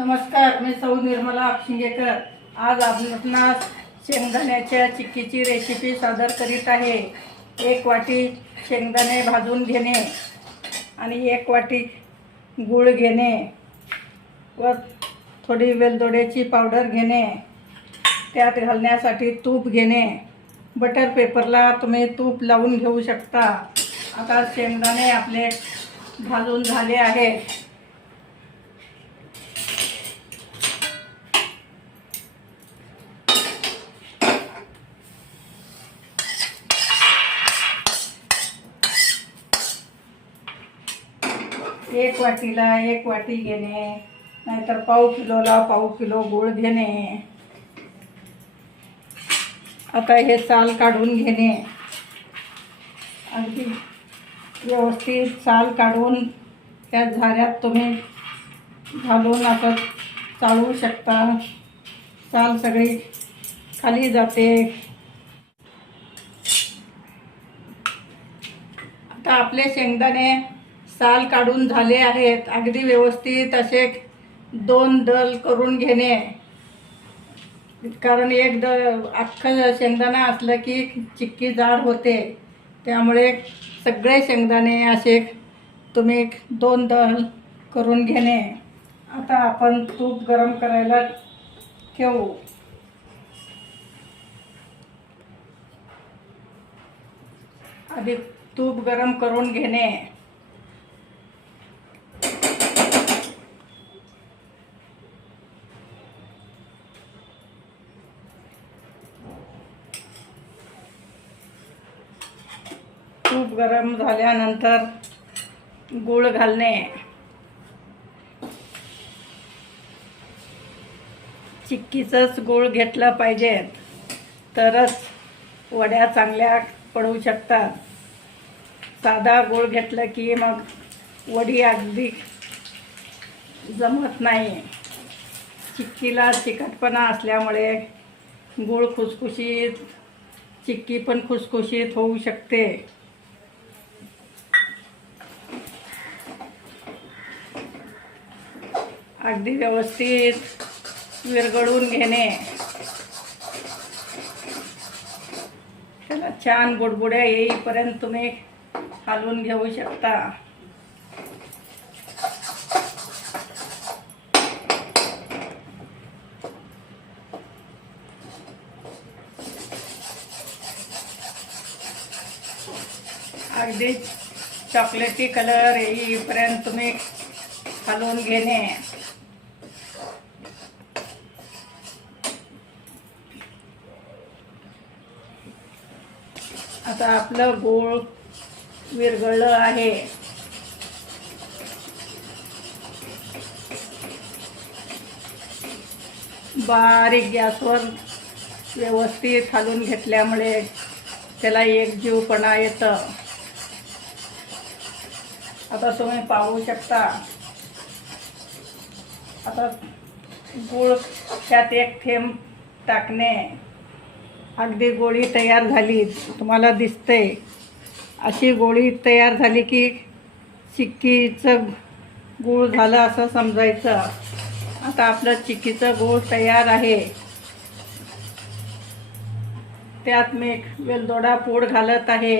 नमस्कार मी सौ निर्मला आपशिंगेकर. आज आपणास शेंगदाण्याच्या चिक्कीची रेसिपी सादर करीत आहे. एक वाटी शेंगदाणे भाजून घेणे आणि एक वाटी गूळ घेणे व थोडी वेलदोड्याची पावडर घेणे. त्यात घालण्यासाठी तूप घेणे. बटर पेपरला तुम्ही तूप लावून घेऊ शकता. आता शेंगदाणे आपले भाजून झाले आहेत. एक वाटीला एक वाटी घेणे नाहीतर पाव किलोला पाव किलो गूळ घेणे. आता हे साल काढून घेणे. अगदी व्यवस्थित साल काढून त्या झाऱ्यात तुम्ही घालून आता चालवू शकता. साल सगळी खाली जाते. आता आपले शेंगदाणे साल काढून झाले आहेत. अगदी व्यवस्थित असे दोन दल करून घेणे. कारण एक द अख्खं शेंगदाणा असलं की चिक्की जाड होते. त्यामुळे सगळे शेंगदाणे असे तुम्ही दोन दल करून घेणे. आता आपण तूप गरम करायला ठेवू. आधी तूप गरम करून घेणे. तूप गरम झाल्यानंतर गूळ घालणे. चिक्कीचंच गूळ घेतलं पाहिजे. तरच वड्या चांगल्या पडू शकतात. साधा गूळ घेतलं की मग वडी अगदी जमत नाही. चिक्कीला चिकटपणा असल्यामुळे गूळ खुसखुशीत चिक्की पण खुसखुशीत होऊ शकते. अगदी व्यवस्थित विरघळून घेणे. त्याला छान बुडबुड्या येईपर्यंत तुम्ही हलवून घेऊ शकता. अगदी चॉकलेटी कलर येईपर्यंत तुम्ही हलवून घेणे. आता आपलं गोळ विरघळलं आहे. बारीक गॅसवर व्यवस्थित हलवून घेतल्यामुळे त्याला एक जीवपणा येतं. आता तुम्ही पाहू शकता. आता गूळ त्यात एक थेंब टाकणे. अगदी गोळी तयार झाली. तुम्हाला दिसते अशी गोळी तयार झाली की चिक्कीचं गूळ झालं असं समजायचं. आता आपलं चिक्कीचं गूळ तयार आहे. त्यात मी वेलदोडा पूड घालत आहे.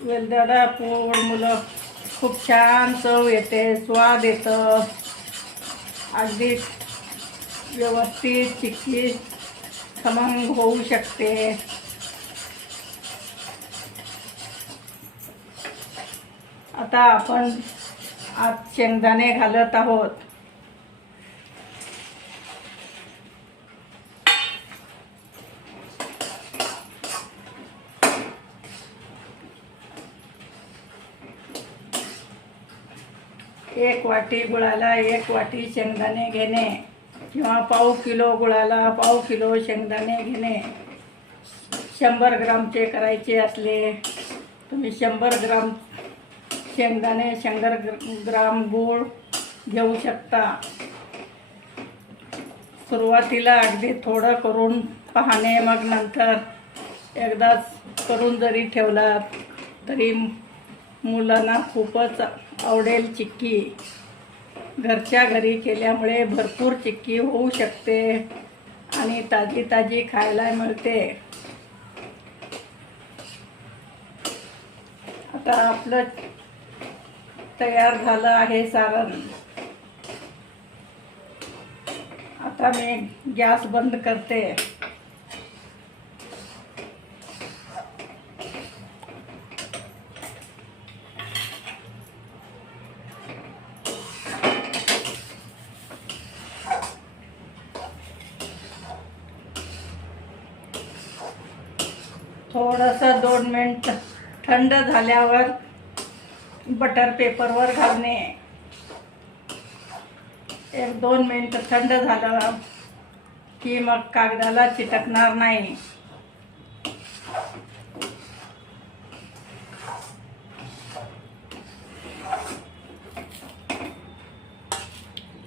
वेलदोडा पूड मुलं खूप छान चव येते स्वाद येतं. अगदी व्यवस्थित चिकी खमंग होऊ शकते. आता आपण आज शेंगदाणे घालत आहोत. एक वाटी गुळाला एक वाटी शेंगदाणे घेणे. किंवा पाव किलो गुळाला पाव किलो शेंगदाणे घेणे. शंभर ग्रामचे करायचे असले तुम्ही शंभर ग्राम शेंगदाणे शंभर ग्र- ग्राम गूळ घेऊ शकता. सुरुवातीला अगदी थोडं करून पाहणे मग नंतर एकदाच करून जरी ठेवलात तरी मुलांना खूपच आवडेल चिक्की. घरच्या घरी केल्यामुळे भरपूर चिक्की होऊ शकते आणि ताजी ताजी खायला मिळते. आता आपलं तयार झालं आहे सारण. आता मी गॅस बंद करते. थोडंसं दोन मिनिट थंड झाल्यावर बटर पेपरवर घालणे. एक दोन मिनिट थंड झालं की मग कागदाला चिटकणार नाही.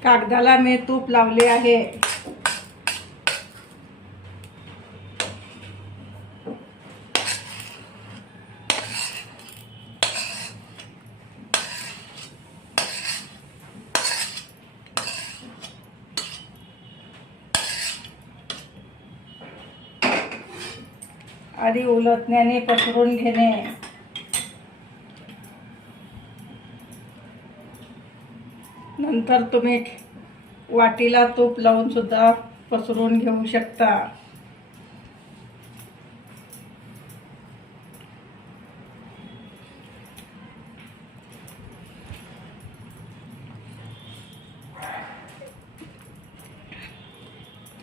कागदाला मी तूप लावले आहे. आधी उलटण्याने पसरून घेणे. नंतर तुम्ही वाटीला तूप लावून सुद्धा पसरून घेऊ शकता.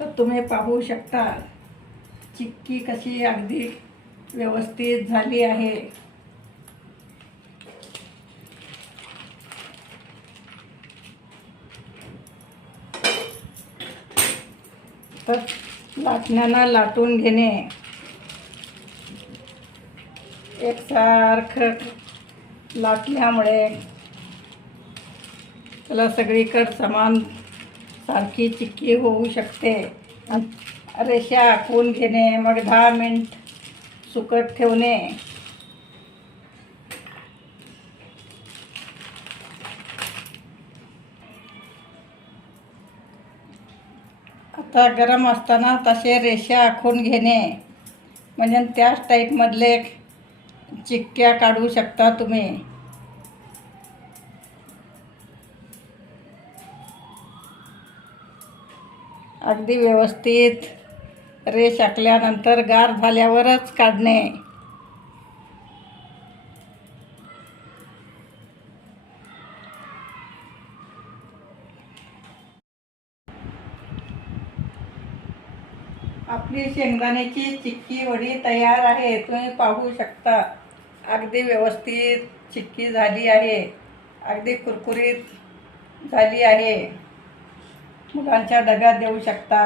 तर तुम्ही पाहू शकता. चिक्की कशी अगदी व्यवस्थित झाली आहे. तर लाटण्यानं लाटून घेणे. एकसारखं लाटल्यामुळे त्याला सगळीकडे समान सारखी चिक्की होऊ शकते. आणि रेषा आखून घेणे मग दहा मिनिट सुकट ठेवणे. आता गरम असताना तसे रेषा आखून घेणे. म्हणजे त्याच टाईपमधले चिक्क्या काढू शकता तुम्ही. अगदी व्यवस्थित रेष आखल्यानंतर गार झाल्यावरच काढणे. आपली शेंगदाण्याची चिक्की वडी तयार आहे तुम्ही पाहू शकता. अगदी व्यवस्थित चिक्की झाली आहे. अगदी कुरकुरीत झाली आहे. मुलांच्या डब्यात देऊ शकता.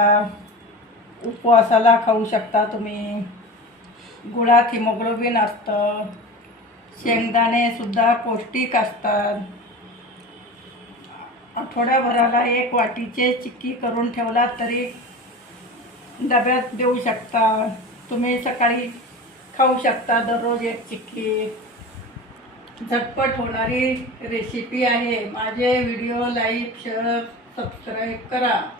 उपवासाला खाऊ शकता तुम्ही. गुळात हिमोग्लोबिन असतं. शेंगदाणेसुद्धा पौष्टिक असतात. आठवड्याभराला एक वाटीचे चिक्की करून ठेवलात तरी डब्यात देऊ शकता. तुम्ही सकाळी खाऊ शकता दररोज एक चिक्की. झटपट होणारी रेसिपी आहे. माझे व्हिडिओ लाईक शेअर सबस्क्राईब करा.